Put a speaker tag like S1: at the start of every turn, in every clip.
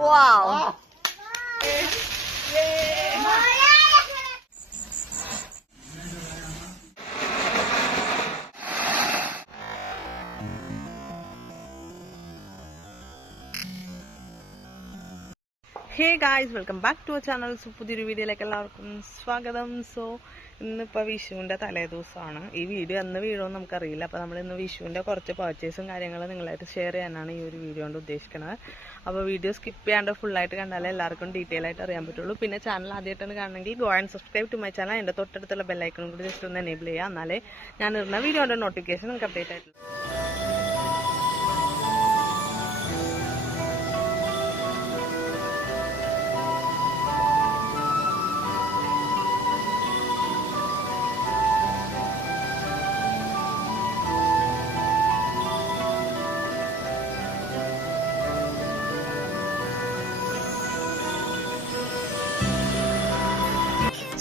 S1: 哇哦。耶 hey guys welcome back to channel so പുതിയൊരു വീഡിയോയിലേക്ക് എല്ലാവർക്കും സ്വാഗതം. സോ ഇന്നിപ്പോൾ വിഷുവിന്റെ തലേദിവസമാണ് ഈ വീഡിയോ എന്ന് വീഴുമെന്ന് നമുക്കറിയില്ല. അപ്പോൾ നമ്മൾ ഇന്ന് വിഷുവിന്റെ കുറച്ച് പർച്ചേസും കാര്യങ്ങളും നിങ്ങളായിട്ട് ഷെയർ ചെയ്യാനാണ് ഈ ഒരു വീഡിയോ കൊണ്ട് ഉദ്ദേശിക്കുന്നത് അപ്പോൾ വീഡിയോ സ്കിപ്പ് ചെയ്യാണ്ട് ഫുള്ളായിട്ട് കണ്ടാലേ എല്ലാവർക്കും ഡീറ്റെയിൽ ആയിട്ട് അറിയാൻ പറ്റുള്ളൂ. പിന്നെ ചാനൽ ആദ്യമായിട്ടാണ് കാണണമെങ്കിൽ go and subscribe to my channel എന്റെ തൊട്ടടുത്തുള്ള ബെല്ലൈക്കണും കൂടി ജസ്റ്റ് ഒന്ന് എനേബിൾ ചെയ്യുക. എന്നാലേ വീഡിയോ കൊണ്ട് നോട്ടിഫിക്കേഷൻ നിങ്ങൾക്ക് അപ്ഡേറ്റ് ആയിട്ടുള്ളൂ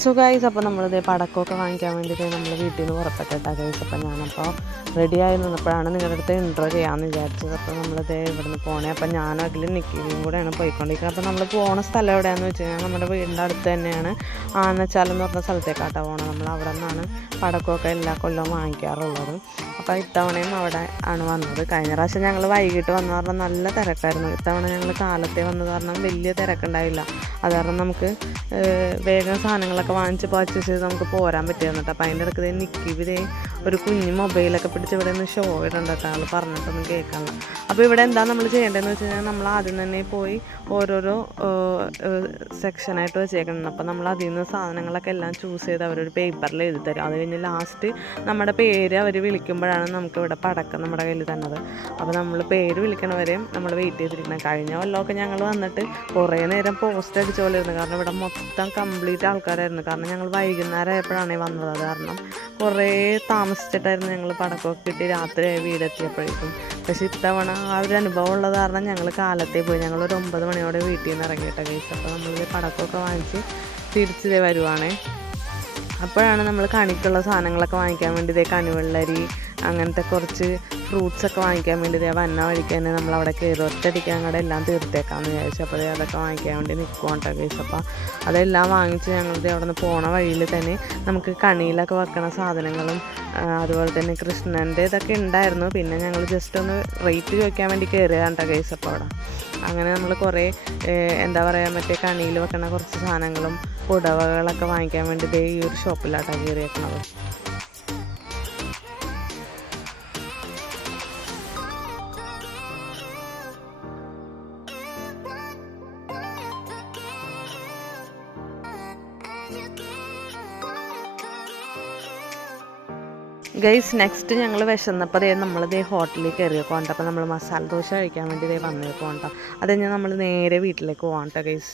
S1: സോ ഗൈസ് അപ്പോൾ നമ്മളിത് പടക്കമൊക്കെ വാങ്ങിക്കാൻ വേണ്ടിയിട്ട് നമ്മൾ വീട്ടിൽ നിന്ന് പുറപ്പെട്ടിട്ടാ ഗൈസ് അപ്പോൾ ഞാനപ്പോൾ റെഡിയായി നിന്നപ്പോഴാണ് നിങ്ങളുടെ അടുത്ത് ഇൻട്രോ ചെയ്യാമെന്ന് വിചാരിച്ചത്. അപ്പോൾ നമ്മളിത് ഇവിടുന്ന് പോണേ. അപ്പോൾ ഞാനും അഖിലും നിൽക്കുകയും കൂടെയാണ് പോയിക്കൊണ്ടിരിക്കുന്നത് അപ്പോൾ നമ്മൾ പോണ സ്ഥലം എവിടെയാണെന്ന് വെച്ച് കഴിഞ്ഞാൽ നമ്മുടെ വീടിന്റെ അടുത്ത് തന്നെയാണ് ആനച്ചാലം എന്ന് പറഞ്ഞ സ്ഥലത്തേക്കാട്ടാണ് പോകണം നമ്മൾ അവിടെ നിന്നാണ് പടക്കമൊക്കെ എല്ലാ കൊല്ലവും വാങ്ങിക്കാറുള്ളത്. അപ്പോൾ ഇത്തവണയും അവിടെ ആണ് വന്നത്. കഴിഞ്ഞ പ്രാവശ്യം ഞങ്ങൾ വൈകിട്ട് വന്നു പറഞ്ഞാൽ നല്ല തിരക്കായിരുന്നു. ഇത്തവണ ഞങ്ങൾ കാലത്തെ വന്നത് കാരണം വലിയ തിരക്കുണ്ടായില്ല. അത് കാരണം നമുക്ക് വേഗം സാധനങ്ങളൊക്കെ വാങ്ങിച്ച് പർച്ചേസ് ചെയ്ത് നമുക്ക് പോരാൻ പറ്റിയിരുന്നു കേട്ടോ. അപ്പോൾ അതിന്റെ ഇടയ്ക്ക് നിൽക്കി നിക്കി ഇവരെ ഒരു കുഞ്ഞ് മൊബൈലൊക്കെ പിടിച്ച് ഇവിടെ നിന്ന് ഷോ ഇടണ്ട കേട്ടോ. ആൾ പറഞ്ഞിട്ടൊന്നും കേൾക്കാനില്ല. അപ്പോൾ ഇവിടെ എന്താ നമ്മൾ ചെയ്യേണ്ടതെന്ന് വെച്ച് കഴിഞ്ഞാൽ നമ്മൾ ആദ്യം തന്നെ പോയി ഓരോരോ സെക്ഷനായിട്ട് വെച്ചേക്കണം. അപ്പോൾ നമ്മൾ അതിൽ നിന്ന് സാധനങ്ങളൊക്കെ എല്ലാം ചൂസ് ചെയ്ത് അവരൊരു പേപ്പറിൽ എഴുതി തരും. അത് കഴിഞ്ഞ് ലാസ്റ്റ് നമ്മുടെ പേര് അവർ വിളിക്കുമ്പോഴാണ് നമുക്ക് ഇവിടെ പടക്കം നമ്മുടെ കയ്യിൽ തന്നത്. അപ്പോൾ നമ്മൾ പേര് വിളിക്കണവരെയും നമ്മൾ വെയിറ്റ് ചെയ്തിരിക്കണം. കഴിഞ്ഞ കൊല്ലമൊക്കെ ഞങ്ങൾ വന്നിട്ട് കുറേ നേരം പോസ്റ്റ് അടിച്ച പോലെ ഇരുന്നു കാരണം ഇവിടെ മൊത്തം കംപ്ലീറ്റ് ആൾക്കാരായിരുന്നു. കാരണം ഞങ്ങൾ വൈകുന്നേരം ആയപ്പോഴാണ് വന്നത്. കാരണം കുറേ താമസിച്ചിട്ടായിരുന്നു ഞങ്ങൾ പടക്കമൊക്കെ കിട്ടി രാത്രി വീടെത്തിയപ്പോഴേക്കും. പക്ഷെ ഇത്തവണ ആ ഒരു അനുഭവം ഉള്ളത് കാരണം ഞങ്ങൾ കാലത്തെ പോയി. ഞങ്ങൾ ഒരു ഒമ്പത് മണിയോടെ വീട്ടിൽ നിന്ന് ഇറങ്ങിയിട്ട കേസ് അപ്പോൾ നമ്മൾ പടക്കമൊക്കെ വാങ്ങിച്ച് തിരിച്ച് വരുവാണേ. അപ്പോഴാണ് നമ്മൾ കണിക്കുള്ള സാധനങ്ങളൊക്കെ വാങ്ങിക്കാൻ വേണ്ടി ഇതേ കണിവെള്ളരി അങ്ങനത്തെ കുറച്ച് ഫ്രൂട്ട്സ് ഒക്കെ വാങ്ങിക്കാൻ വേണ്ടി ഇതേ വന്ന വഴിക്ക് തന്നെ നമ്മൾ അവിടെ കയറി ഒറ്റയടിക്ക് അങ്ങോട്ട് എല്ലാം തീർത്തേക്കാമെന്ന് വിചാരിച്ചു. അപ്പോൾ അതൊക്കെ വാങ്ങിക്കാൻ വേണ്ടി നിൽക്കുവാട്ടോ കേസ് അപ്പോൾ അതെല്ലാം വാങ്ങിച്ച് ഞങ്ങൾ ദേ അവിടെ നിന്ന് പോണ വഴിയിൽ തന്നെ നമുക്ക് കണിയിലൊക്കെ വെക്കണ സാധനങ്ങളും അതുപോലെ തന്നെ കൃഷ്ണന്റെ ഇതൊക്കെ ഉണ്ടായിരുന്നു. പിന്നെ ഞങ്ങൾ ജസ്റ്റ് ഒന്ന് റേറ്റ് ചോദിക്കാൻ വേണ്ടി കയറിയതാണ് കേസ് അപ്പോൾ അവിടെ. അങ്ങനെ നമ്മൾ കുറേ എന്താ പറയുക മറ്റേ കണിയിൽ വെക്കണ കുറച്ച് സാധനങ്ങളും പുടവകളൊക്കെ വാങ്ങിക്കാൻ വേണ്ടി ഈ ഒരു ഷോപ്പിലാട്ടാണ് കയറിയേക്കണത്. ഗൈസ് നെക്സ്റ്റ് ഞങ്ങൾ വിശന്നപ്പോൾ നമ്മൾ ദേ ഹോട്ടലിൽ പോകണ്ട. അപ്പോൾ നമ്മൾ മസാല ദോശ കഴിക്കാൻ വേണ്ടി ദേ വന്നേക്കോണ്ട അത് കഴിഞ്ഞാൽ നമ്മൾ നേരെ വീട്ടിലേക്ക് പോകാം കേട്ടോ ഗൈസ്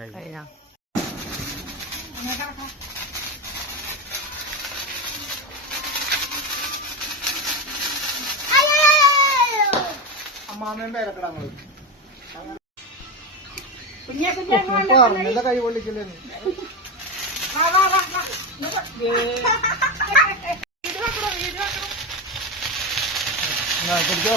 S1: കഴിഞ്ഞാ
S2: പറഞ്ഞില്ല കൈ പൊള്ളിക്കല്ലേ കുടിച്ചോ?